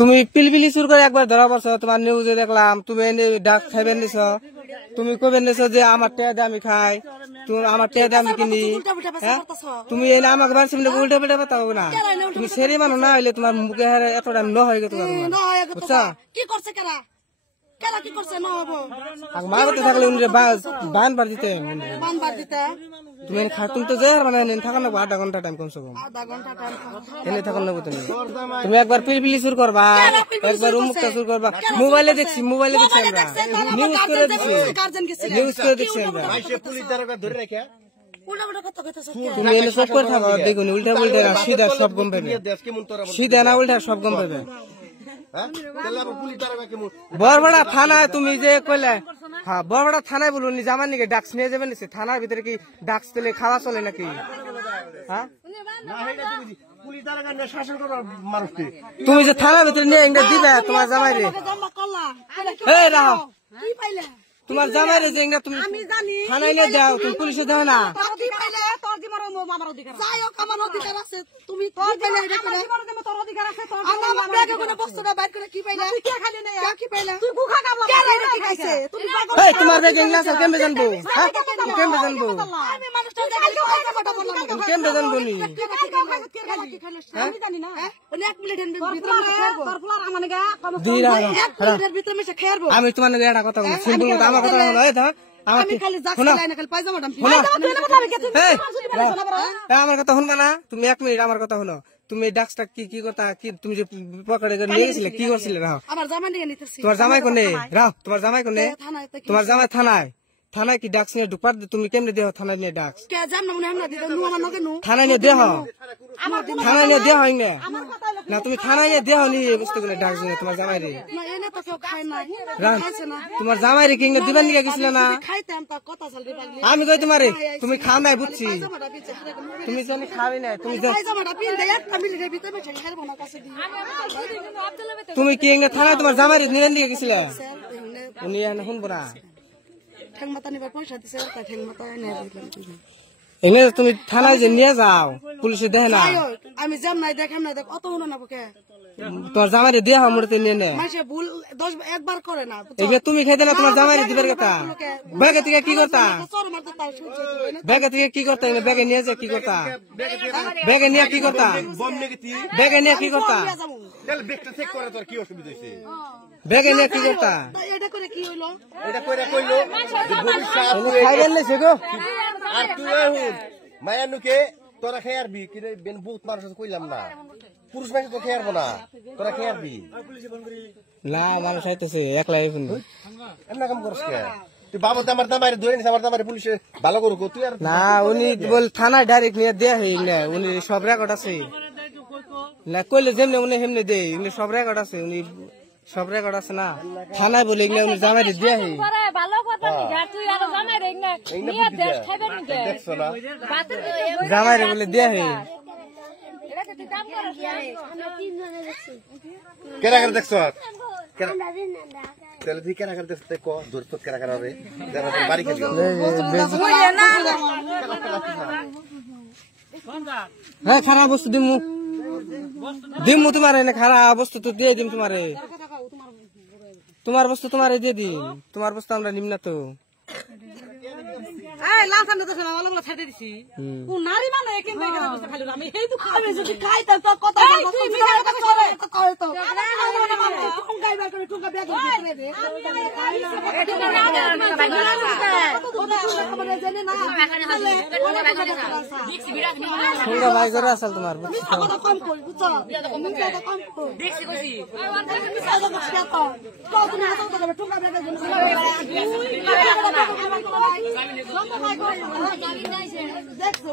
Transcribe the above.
তুমি পিলপিলি চুর করে একবার ধরা পড়ছো, তোমার নিউজে দেখলাম তুমি এনে ডাক খাইবেন নিছ, তুমি কবেন নিছ যে আমার টেয়াদে আমি খাই, তুমি আমার টেয়াদে আমি কিনি। তুমি এনে আমাকে বাড়ছি উল্টা পাল্টা কথা হবে না, তুমি সেরি মানুষ না হইলে তোমার মুখে এতটা ন হয়ে গেছে বুঝছা। মা করতে থাকলে বান বার দিতে তুমি তুমি তো যাই মানে থাকা নেবো আধা ঘন্টা টাইম কমসে কম এনে থাকা নেবো। তুমি একবার পিলপিলি শুরু করবা, একবার উমুকটা শুরু করবা। মোবাইলে দেখছি আমরা নিউজ করে দেখছি আমরা। তুমি এনে সব করে থাকো, দেখুন উল্টা পুল্টা সিধা সব গম পাবে, সিধা না উল্টা সব গম পাবে। বরবড়া থানায় তুমি যে কইলে, হ্যাঁ বরবড়া থানায় বলুন জামার নাকি ডাক্স নিয়ে যাবেন, থানার ভিতরে কি ডাক্স পেলে খাওয়া চলে নাকি? হ্যাঁ তুমি যে থানার ভিতরে নিয়ে দিবে তোমার জামাই রে, তোমার জামাই রে যে তুমি থানায় নিয়ে দাও, তুমি পুলিশে দাও না। তোমার কেমনে জানবো, কেমনে জানবো, কেমনে জানবো নি? আমি তোমার একটা কথা বলি, সিম্পল কথা, আমার কথা হলো আমার কথা শুনবা না তুমি? 1 মিনিট আমার কথা শুনো। তুমি ডাক্সটা কি কথা কি তুমি যে পকেটে নিয়ে গেছিলে কি করছিলে? রাও তোমার জামাই কোনে, রাও তোমার জামাই কোনে, তোমার জামাই থানায়, থানায় কি ডাক্স নিয়ে ঢুকবার? তুমি কেমনে দেহ থানায় নিয়ে ডাক্স? থানায় নিয়ে দেহ, থানায় নিয়ে দেহ না, তুমি থানায় নিয়ে দেহ নি বুঝতে গেলে ডাক্স নিয়ে তোমার জামাই রে, তোমার জামাই রে কিংবা দিবার নিয়ে গেছিল না? আমি কই তোমারে তুমি খাও নাই বুঝছি, তুমি জানি খাওয়াই নাই, তুমি কি থানায় তোমার জামাই রে নিয়ে নিয়ে গেছিল? উনি শুনবো না এনে তুমি থানায় যে নিয়ে যাও পুলিশে দেখে না, আমি যাম নাই দেখাম না, দেখ অত হলো না বুকে তোমার জামাই দিয়ে মুড়তে নিয়ে নে ভুল 10 করে না। তুমি খাইতে না তোমার জামাই দিবার কথা, ব্যাগে থেকে কি করতা, ব্যাগে থেকে কি করতা, ব্যাগে নিয়ে যা কি করতা, ব্যাগে নিয়ে কি করতা, ব্যাগে নিয়ে কি করতা, ব্যাগে নিয়ে কি করতা? এটা করে কি হইলো, এটা করে কইলো খাইবেন লাইছে গো। আর তুই মায়া নুকে তোরা খেয়ে আরবি কিন্তু বহুত মানুষ কইলাম না, পুরুষ মানুষ তো খেয়ে আরবো না, তোরা খেয়ে আরবি না, মানুষ আইতেছে একলাই এমন কাম করস কে? তুই বাবা আমার দামারে ধরে নিস, আমার দামারে পুলিশে ভালো করুক তুই। আর না উনি বল থানায় ডাইরেক্ট নিয়ে দেয়া হই না, উনি সব রেকর্ড আছে না, কইলে যেমনি উনি হেমনি দেয়, উনি সব রেকর্ড আছে, উনি সব রেকর্ড আছে না। থানায় বলে এগুলো উনি জামাই দেয়া হই, জামাই রে বলে দেয়া হই। কেনাকার দেখছ তাহলে তুই কেনাকার দেখছ দূর তো কেনাকার হবে বাড়ি খেলি হ্যাঁ খারাপ বস্তু দিমু দিমু তোমার এনে খারাপ বস্তু তো দিয়ে দিম তোমারে, তোমার বস্তু তোমারে দিয়ে দিম, তোমার বস্তু আমরা নিম না তো। নারী মানে আমি ভাই করে আসল তোমার দেখছো